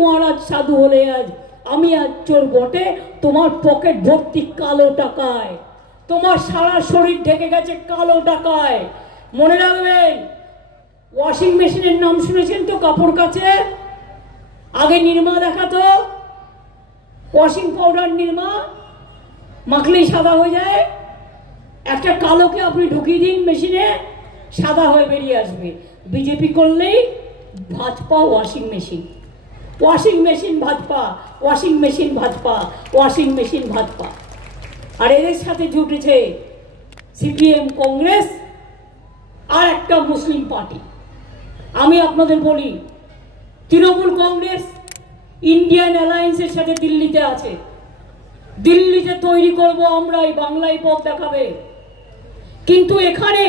মহারাজ সাধু হলে আজ, আমি আজ চোর বটে তোমার পকেট ভর্তি কালো টাকায়, তোমার সারা শরীর ঢেকে গেছে কালো টাকায়। মনে রাখবেন, ওয়াশিং মেশিনের নাম শুনেছেন তো? কাপড় কাচে আগে নির্মা দেখাতো, ওয়াশিং পাউডার নির্মা মাখলেই সাদা হয়ে যায়। একটা কালোকে আপনি ঢুকিয়ে দিন মেশিনে, সাদা হয়ে বেরিয়ে আসবে। বিজেপি করলেই Bhajpa washing machine, washing machine Bhajpa, washing machine Bhajpa, washing machine Bhajpa. আর এদের সাথে জুটেছে সিপিএম, কংগ্রেস আর একটা মুসলিম পার্টি। আমি আপনাদের বলি, তৃণমূল কংগ্রেস ইন্ডিয়ান অ্যালায়েন্সের সাথে দিল্লিতে আছে। দিল্লিতে তৈরি করব আমরাই, বাংলায় পথ দেখাবে। কিন্তু এখানে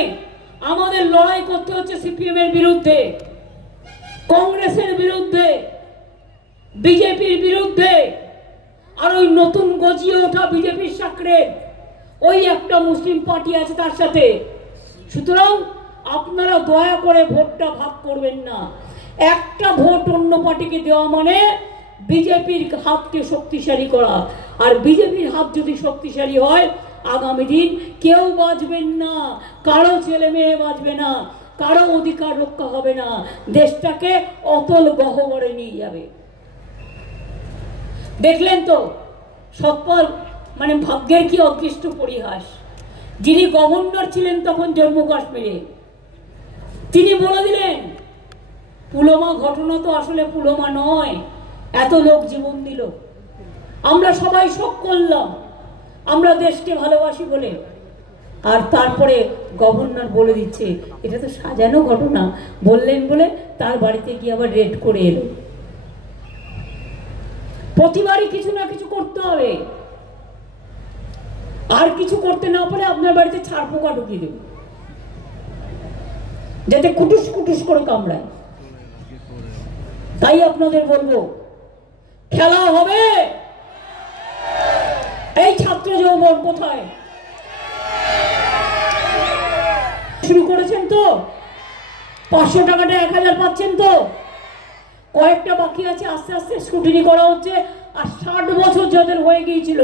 আমাদের লড়াই করতে হচ্ছে সিপিএম এর বিরুদ্ধে, কংগ্রেসের বিরুদ্ধে, বিজেপির বিরুদ্ধে, আর ওই নতুন গজিয়ে ওঠা বিজেপির সাকরে ওই একটা মুসলিম পার্টি আছে তার সাথে। সুতরাং আপনারা দয়া করে ভোটটা ভাগ করবেন না। একটা ভোট অন্য পার্টিকে দেওয়া মানে বিজেপির হাতকে শক্তিশালী করা। আর বিজেপির হাত যদি শক্তিশালী হয়, আগামী দিন কেউ বাঁচবেন না, কারো ছেলে মেয়ে বাঁচবে না, কারো অধিকার রক্ষা হবে না, দেশটাকে অতল গহ্বরে নিয়ে যাবে। দেখলেন তো সৎপাল, মানে ভাগ্যের কি অদৃষ্ট পরিহাস। যিনি গভর্নর ছিলেন তখন জম্মু কাশ্মীরে, তিনি বলে দিলেন পুলওয়ামা ঘটনা তো আসলে পুলওয়ামা নয়, এত লোক জীবন দিল, আমরা সবাই শোক করলাম, আমরা দেশকে ভালোবাসি বলে। আর তারপরে গভর্নর বলে দিচ্ছে এটা তো সাজানো ঘটনা, বললেন বলে তার বাড়িতে গিয়ে আবার রেড করে এলো। প্রতিবারই কিছু না কিছু করতে হবে, আর কিছু করতে না পারে আপনার বাড়িতে ছাড় পোকা ঢুকিয়ে দেবে, যাতে কুটুস কুটুস করে কামড়ায়। তাই আপনাদের বলবো, খেলা হবে। এই ছাত্র যৌবন কোথায় শুরু করেছেন তো? 500 টাকাটা 1000 পাচ্ছেন তো? কয়েকটা বাকি আছে, আস্তে আস্তে স্ক্রুটিনি করা হচ্ছে। আর 60 বছর যাদের হয়ে গিয়েছিল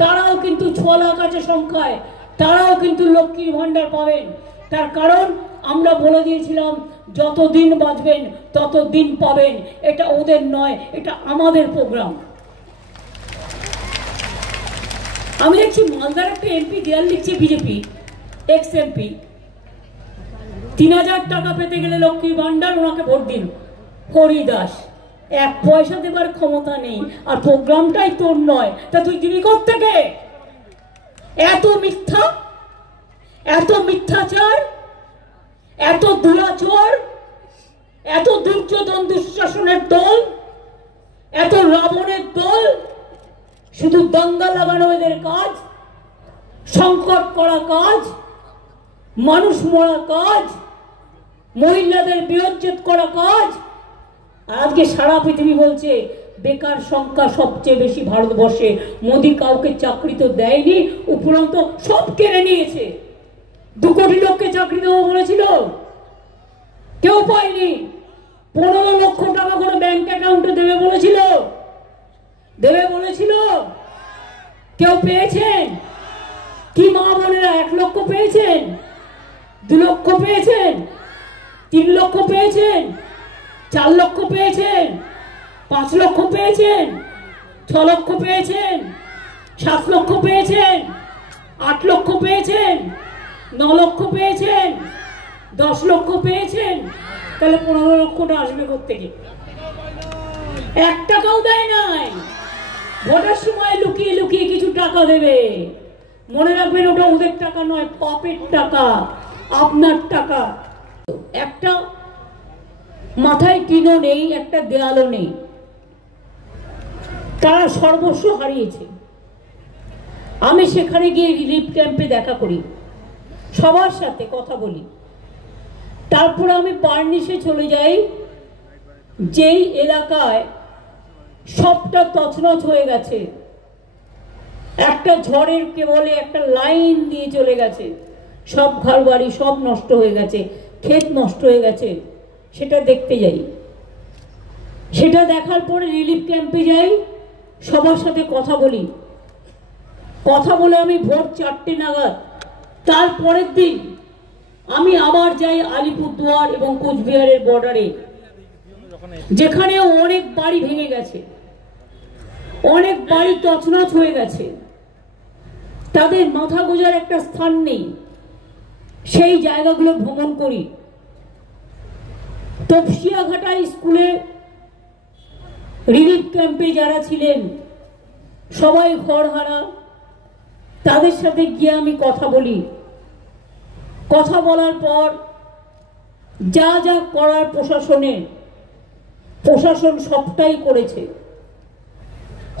তারাও কিন্তু 6 লাখ আছে সংখ্যায়, তারাও কিন্তু লক্ষ্মীর ভান্ডার পাবেন। তার কারণ আমরা বলে দিয়েছিলাম যতদিন বাঁচবেন ততদিন পাবেন। এটা ওদের নয়, এটা আমাদের প্রোগ্রাম। আমি দেখছি মালদার একটা এমপি দেয়াল লিখছে বিজেপি, এক্স এমপি, 3000 টাকা পেতে গেলে লক্ষ্মীর ভান্ডার, ওনাকে ভোট দিন। হরিদাস, 1 পয়সা দেবার ক্ষমতা নেই, আর প্রোগ্রামটাই তোর নয়, তা তুই দিবি কোত্থেকে? এত মিথ্যা, এত মিথ্যাচার, এত দুরাচর, এত দুর্যোধন দুঃশাসনের দল, এত রাবণের দল। শুধু দাঙ্গা লাগানো এদের কাজ, সংকট করা কাজ, মানুষ মরা কাজ, মহিলাদের বিরোধ করা কাজ। আর আজকে সারা পৃথিবী বলছে বেকার সংখ্যা সবচেয়ে বেশি ভারতবর্ষে। মোদী কাউকে চাকরি তো দেয়নি, উপরন্ত সব কেড়ে নিয়েছে। 2 কোটি লোককে চাকরি দেবো বলেছিল, কেউ পায়নি। 15 লক্ষ টাকা করে ব্যাংক অ্যাকাউন্টে দেবে বলেছিল, কেউ পেয়েছেন? কি মা বোনেরা 1 লক্ষ পেয়েছেন? 2 লক্ষ পেয়েছেন? 3 লক্ষ পেয়েছেন? 4 লক্ষ পেয়েছেন? 5 লক্ষ পেয়েছেন? 6 লক্ষ পেয়েছেন? 7 লক্ষ পেয়েছেন? 8 লক্ষ পেয়েছেন? 9 লক্ষ পেয়েছেন? 10 লক্ষ পেয়েছেন? তাহলে 15 লক্ষটা আসবে কোত্থেকে? 1 টাকাও দেয় নাই। ভোটের সময় লুকিয়ে লুকিয়ে কিছু টাকা দেবে। মনে রাখবেন, ওটা ওদের টাকা নয়, পাপের টাকা, আপনার টাকা। একটা মাথায় টিনও নেই, একটা দেয়ালও নেই, তারা সর্বস্ব হারিয়েছে। আমি সেখানে গিয়ে রিলিফ ক্যাম্পে দেখা করি, সবার সাথে কথা বলি। তারপর আমি বার্নিশে চলে যাই, যেই এলাকায় সবটা তছনছ হয়ে গেছে, একটা ঝড়ের কেবলে একটা লাইন দিয়ে চলে গেছে, সব ঘর বাড়ি সব নষ্ট হয়ে গেছে, ক্ষেত নষ্ট হয়ে গেছে, সেটা দেখতে যাই। সেটা দেখার পরে রিলিফ ক্যাম্পে যাই, সবার সাথে কথা বলি। কথা বলে আমি ভোর 4টে নাগাদ, তারপরের দিন আমি আবার যাই আলিপুরদুয়ার এবং কোচবিহারের বর্ডারে, যেখানে অনেক বাড়ি ভেঙে গেছে, অনেক বাড়ি তছনছ হয়ে গেছে, তাদের মাথা গোঁজার একটা স্থান নেই। সেই জায়গাগুলো ভ্রমণ করি। তপসিয়াঘাটা স্কুলে রিলিফ ক্যাম্পে যারা ছিলেন সবাই ঘরহারা, তাদের সাথে গিয়ে আমি কথা বলি। কথা বলার পর যা যা করার প্রশাসন সবটাই করেছে।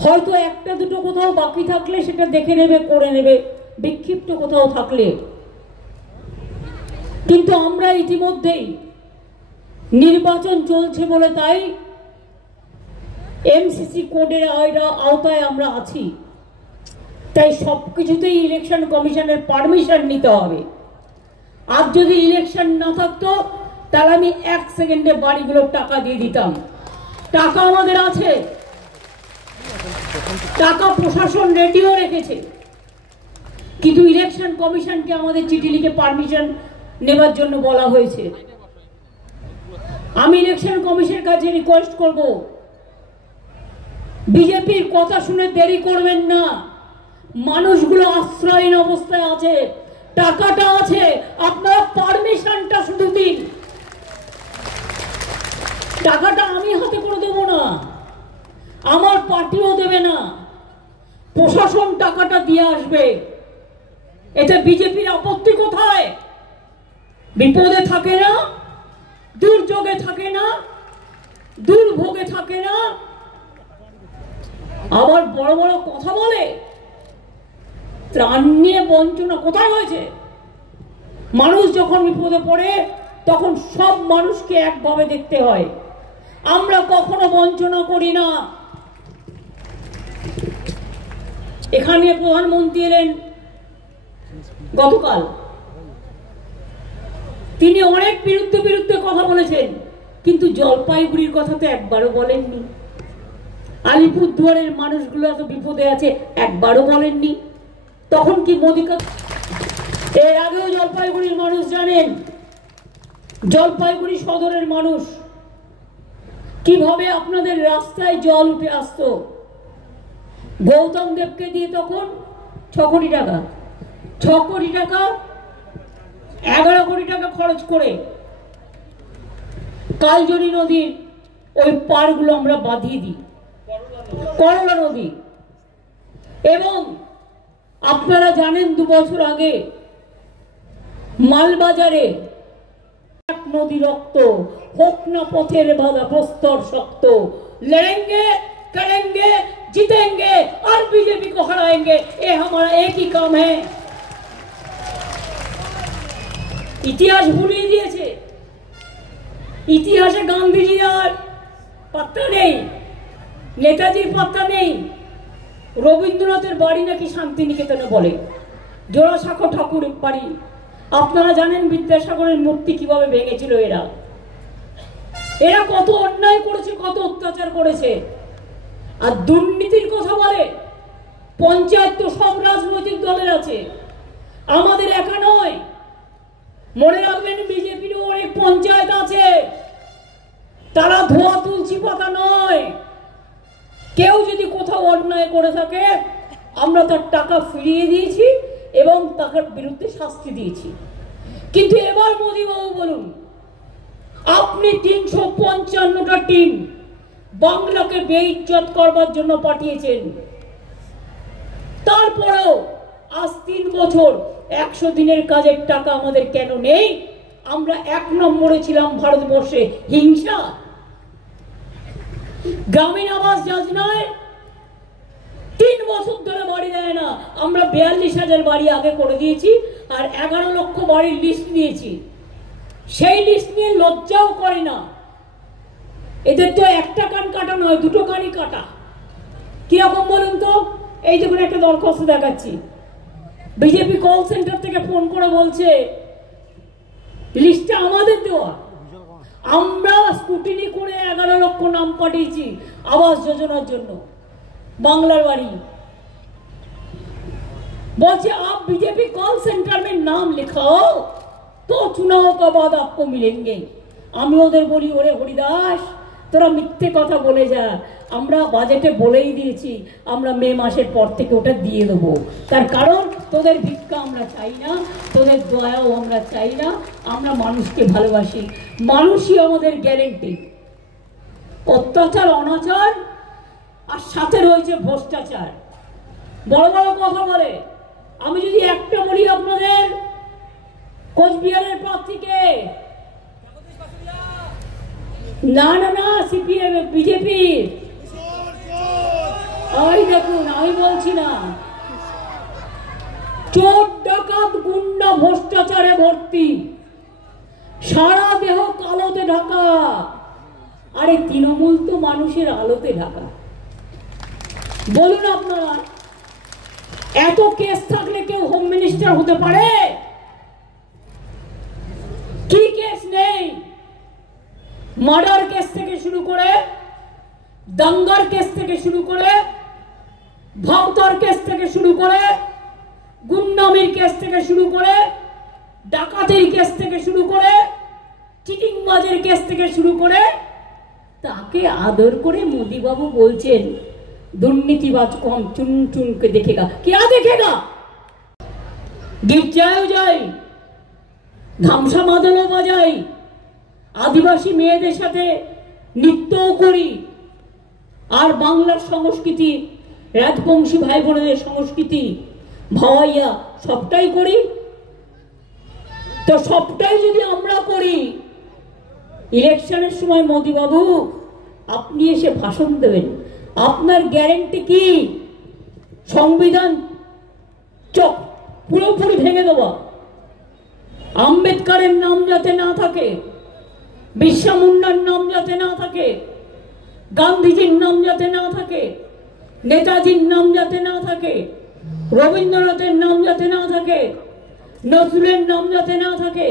হয়তো একটা দুটো কোথাও বাকি থাকলে সেটা দেখে নেবে, করে নেবে, বিক্ষিপ্ত কোথাও থাকলে। কিন্তু আমরা ইতিমধ্যেই নির্বাচন চলছে বলে তাই এমসিসি কোডের আওতায় আমরা আছি, তাই সবকিছুতেই ইলেকশন কমিশনের পারমিশন নিতে হবে। আর যদি ইলেকশন না থাকতো তাহলে আমি 1 সেকেন্ডে বাড়িগুলোর টাকা দিয়ে দিতাম। টাকা আমাদের আছে, টাকা প্রশাসন রেডিও রেখেছে, কিন্তু ইলেকশন কমিশনকে আমাদের চিঠি লিখে পারমিশন নেবার জন্য বলা হয়েছে। আমি ইলেকশন কমিশনের কাছে রিকোয়েস্ট করব, বিজেপির কথা শুনে দেরি করবেন না। মানুষগুলো আশ্রয়হীন অবস্থায় আছে, টাকাটা আছে, আপনারা পারমিশনটা শুধু দিন। টাকাটা আমি হাতে করে দেবো না, আমার পার্টিও দেবে না, প্রশাসন টাকাটা দিয়ে আসবে। এতে বিজেপির আপত্তি কোথায়? বিপদে থাকে না, দুর্যোগে থাকে না, দুর্ভোগে থাকে না, আবার বড় বড় কথা বলে। ত্রাণ নিয়ে বঞ্চনা কোথায় হয়েছে? মানুষ যখন বিপদে পড়ে তখন সব মানুষকে একভাবে দেখতে হয়। আমরা কখনো বঞ্চনা করি না। এখানে প্রধানমন্ত্রী এলেন গতকাল, তিনি অনেক বিরুদ্ধে কথা বলেছেন, কিন্তু জলপাইগুড়ির কথা তো একবারও বলেননি। আলিপুরদুয়ারের মানুষগুলো এত বিপদে আছে একবারও বলেননি। তখন কি মোদী? এর আগেও জলপাইগুড়ির মানুষ জানেন, জলপাইগুড়ি সদরের মানুষ কিভাবে আপনাদের রাস্তায় জল উঠে আসতো। গৌতম দেবকে দিয়ে তখন 6 কোটি টাকা, 11 কোটি টাকা খরচ করে কালজনি নদীর ওই পাড়গুলো আমরা বাঁধিয়ে দিই, করলা নদী। এবং আপনারা জানেন 2 বছর আগে মালবাজারে এক নদী রক্ত, হোক না পথের বাধা প্রস্তর শক্ত, লড়েंगे करेंगे जीतेंगे और बीजेपी को हराएंगे, ये हमारा एक ही काम है। ইতিহাস ভুলিয়ে দিয়েছে। ইতিহাসে গান্ধীজি আর পাত্তা নেই, নেতাজির পাত্তা নেই। রবীন্দ্রনাথের বাড়ি নাকি শান্তিনিকেতনে বলে, জোড়াসাঁকো ঠাকুরের বাড়ি। আপনারা জানেন বিদ্যাসাগরের মূর্তি কিভাবে ভেঙেছিল এরা। এরা কত অন্যায় করেছে, কত অত্যাচার করেছে। আর দুর্নীতির কথা বলে। পঞ্চায়েত তো সব রাজনৈতিক দলের আছে, আমাদের একা নয়। মনে রাখবেন বিজেপিরও অনেক পঞ্চায়েত আছে, তারা ধোয়া তুলসী পাতা নয়। কেউ যদি কোথাও অন্যায় করে থাকে আমরা তার টাকা ফিরিয়ে দিয়েছি এবং তার বিরুদ্ধে শাস্তি দিয়েছি। কিন্তু এবার মোদীবাবু বলুন, আপনি 355টা টিম বাংলাকে বেইজ্জত করবার জন্য পাঠিয়েছেন, তারপরেও আজ 3 বছর 100 দিনের কাজের টাকা আমাদের কেন নেই? আমরা 1 নম্বরে ছিলাম ভারতবর্ষে। হিংসা। গ্রামীণ আবাস যোজনায় 3 বছর ধরে বাড়ি দেয় না। আমরা 42,000 বাড়ি আগে করে দিয়েছি আর 11 লক্ষ বাড়ির লিস্ট দিয়েছি। সেই লিস্ট নিয়ে লজ্জাও করে না। এদের তো একটা কান কাটা নয়, 2টো কানই কাটা। কিরকম বলুন তো? এই যখন একটা দরখাস্ত দেখাচ্ছি, বিজেপি কল সেন্টার থেকে ফোন করে বলছে লিস্টটা আমাদের দেওয়া, আমরা স্কুটিনি করে 11 লক্ষ নাম পাঠিয়েছি আবাস যোজনার জন্য, বাংলার বাড়ি। बोलते आप बीजेपी कॉल सेंटर में नाम लिखाओ तो चुनाव का बाद आपको मिलेंगे। আমি ওদের বলি, ওরে হরিদাস তোরা মিথ্যে কথা বলে যা, আমরা বাজেটে বলেই দিয়েছি আমরা মে মাসের পর থেকে ওটা দিয়ে দেবো। তার কারণ তোদের ভিক্ষা আমরা চাই না, তোদের দয়াও আমরা চাই না, আমরা মানুষকে ভালোবাসি, মানুষই আমাদের গ্যারেন্টি। অত্যাচার অনাচার আর সাথে রয়েছে ভ্রষ্টাচার, বড় বড় কথা বলে। আমি যদি একটা বলি আপনাদের, কোচবিহারের প্রার্থীকে, না না না সিপিএম বিজেপি, ওই দেখুন আমি বলছি না, চোর ডাকাত গুন্ডা ভ্রষ্টাচারে ভর্তি, সারা দেহ কালোতে ঢাকা। আরে তৃণমূল তো মানুষের আলোতে ঢাকা। বলুন আপনারা, এত কেস থাকলে কেউ হোম মিনিস্টার হতে পারে? কি কেস নেই? মার্ডার কেস থেকে শুরু করে, দাঙ্গার কেস থেকে শুরু করে, ভাওতার কেস থেকে শুরু করে, গুন্ডামির কেস থেকে শুরু করে, ডাকাতির কেস থেকে শুরু করে, চিটিংবাজের কেস থেকে শুরু করে, তাকে আদর করে মোদি বাবু বলছেন दुर्नीतिबाज को हम चुन चुन के देखेगा। क्या देखेगा? गिरजाओ जाए, ধামসা মাদলও বাজাই, আদিবাসী মেয়েদের সাথে নৃত্যও করি, আর বাংলার সংস্কৃতি, রাজবংশী ভাই বোনেদের সংস্কৃতি, ভাওয়াইয়া সবটাই করি। তো সবটাই যদি আমরা করি, ইলেকশনের সময় মোদি বাবু আপনি এসে ভাষণ দেবেন, আপনার গ্যারেন্টি কি? সংবিধান পুরোপুরি ভেঙে দেওয়া, আম্বেদকরের নাম যাতে না থাকে, বিরসা মুন্ডার নাম যাতে না থাকে, গান্ধীজির নাম যাতে না থাকে, নেতাজির নাম যাতে না থাকে, রবীন্দ্রনাথের নাম যাতে না থাকে, নজরুলের নাম যাতে না থাকে,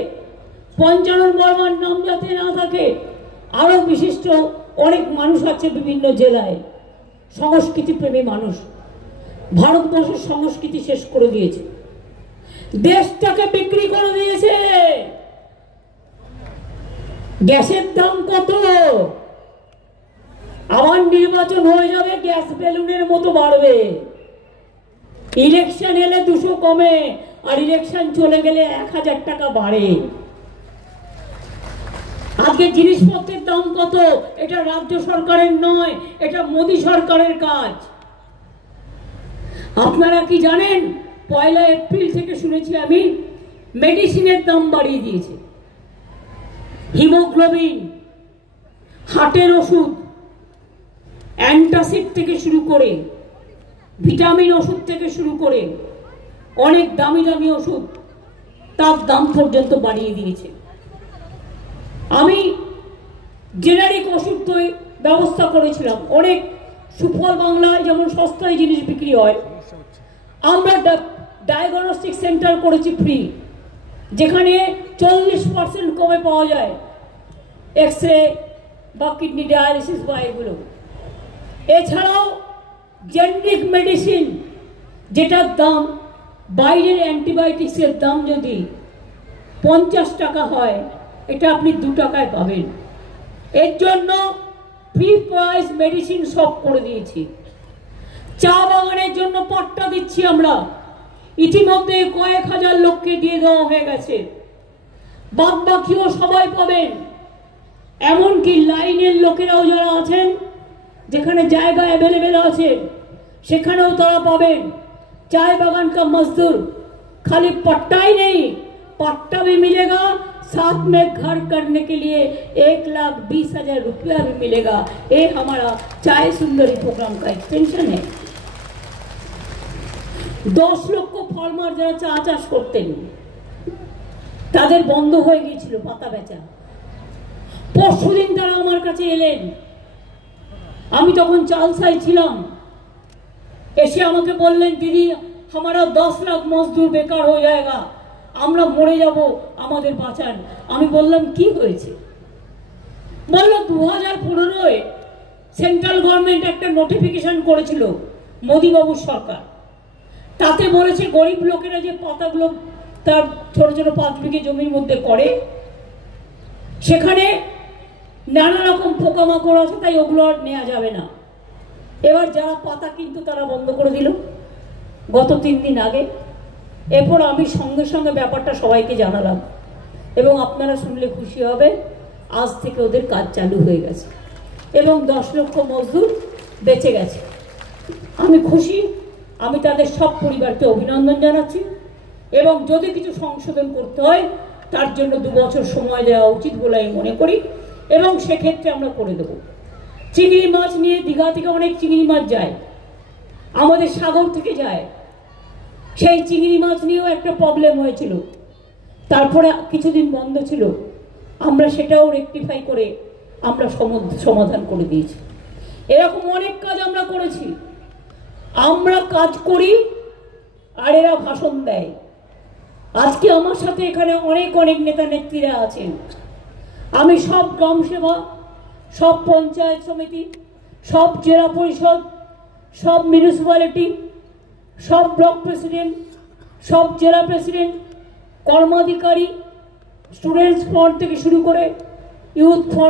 পঞ্চানন বর্মার নাম যাতে না থাকে, আরো বিশিষ্ট অনেক মানুষ আছে বিভিন্ন জেলায়, সংস্কৃতি প্রেমী মানুষ। ভারতবর্ষের সংস্কৃতি শেষ করে দিয়েছে, দেশটাকে বিক্রি করে দিয়েছে। গ্যাসের দাম কত? আবার নির্বাচন হয়ে যাবে, গ্যাস বেলুনের মতো বাড়বে। ইলেকশন এলে 200 কমে, আর ইলেকশন চলে গেলে 1000 টাকা বাড়ে। আজকে জিনিসপত্রের দাম কত? এটা রাজ্য সরকারের নয়, এটা মোদী সরকারের কাজ। আপনারা কি জানেন, 1 এপ্রিল থেকে শুনেছি আমি, মেডিসিনের দাম বাড়িয়ে দিয়েছে। হিমোগ্লোবিন, হার্টের ওষুধ, অ্যান্টাসিড থেকে শুরু করে, ভিটামিন ওষুধ থেকে শুরু করে, অনেক দামি দামি ওষুধ, তার দাম পর্যন্ত বাড়িয়ে দিয়েছে। আমি জেনারিক ওষুধ ব্যবস্থা করেছিলাম, অনেক সুফল বাংলায় যেমন সস্তায় জিনিস বিক্রি হয়, আমরা ডায়াগনস্টিক সেন্টার করেছি ফ্রি, যেখানে 40% কমে পাওয়া যায় এক্সরে বা কিডনি ডায়ালিসিস বা এগুলো। এছাড়াও জেনারিক মেডিসিন, যেটার দাম বাইরের অ্যান্টিবায়োটিক্সের দাম যদি 50 টাকা হয়, এটা আপনি 2 টাকায় পাবেন। এর জন্য ফ্রি প্রাইস মেডিসিন সব করে দিয়েছি। চা বাগানের জন্য পট্টা দিচ্ছি আমরা, ইতিমধ্যে কয়েক হাজার লোককে দিয়ে দেওয়া হয়ে গেছে, বাদ বাকিও সবাই পাবেন। এমনকি লাইনের লোকেরাও যারা আছেন, যেখানে জায়গা অ্যাভেলেবেল আছে, সেখানেও তারা পাবেন। चाय बागान का मजदूर खाली पट्टा ही नहीं, पट्टा भी मिलेगा, साथ में घर करने के लिए 1,20,000 रुपया भी मिलेगा। ये हमारा चाय सुंदरी प्रोग्राम का एक्सटेंशन है। 10 লক্ষ ফার্মার যারা চা চাষ করতেন, তাদের বন্ধ হয়ে গিয়েছিল পাতা বেচা। পরশুদিন তারা আমার কাছে এলেন, আমি তখন চালসাই ছিলাম। এসে আমাকে বললেন, দিদি हमारा 10 লাখ মজদুর বেকার হয়ে যায়গা, আমরা মরে যাব, আমাদের বাঁচান। আমি বললাম কি হয়েছে? বললো 2015-এ সেন্ট্রাল গভর্নমেন্ট একটা নোটিফিকেশন করেছিল, মোদিবাবুর সরকার, তাতে বলেছে গরিব লোকেরা যে পাতাগুলো তার ছোট ছোট 5 বিঘে জমির মধ্যে করে, সেখানে নানা রকম পোকামাকড় আছে, তাই ওগুলো আর নেওয়া যাবে না। এবার যারা পাতা কিন্তু তারা বন্ধ করে দিল গত 3 দিন আগে। এরপর আমি সঙ্গে সঙ্গে ব্যাপারটা সবাইকে জানালাম, এবং আপনারা শুনলে খুশি হবে, আজ থেকে ওদের কাজ চালু হয়ে গেছে এবং 10 লক্ষ মজদুর বেঁচে গেছে। আমি খুশি, আমি তাদের সব পরিবারকে অভিনন্দন জানাচ্ছি, এবং যদি কিছু সংশোধন করতে হয় তার জন্য 2 বছর সময় দেওয়া উচিত বলে আমি মনে করি, এবং সেক্ষেত্রে আমরা করে দেব। চিংড়ি মাছ নিয়ে দীঘা থেকে অনেক চিংড়ি মাছ যায়, আমাদের সাগর থেকে যায়, সেই চিংড়ি মাছ নিয়েও একটা প্রবলেম হয়েছিল, তারপরে কিছুদিন বন্ধ ছিল, আমরা সেটাও রেকটিফাই করে আমরা সমাধান করে দিয়েছি। এরকম অনেক কাজ আমরা করেছি। আমরা কাজ করি আর এরা ভাষণ দেয়। আজকে আমার সাথে এখানে অনেক অনেক নেতা নেত্রীরা আছেন। আমি সব গ্রাম সেবা, সব পঞ্চায়েত সমিতি, সব জেলা পরিষদ, সব মিউনিসিপ্যালিটি, সব ব্লক প্রেসিডেন্ট, সব জেলা প্রেসিডেন্ট, কর্মাধিকারী, স্টুডেন্টস ফ্রন্ট থেকে শুরু করে ইউথ ফ্রন্ট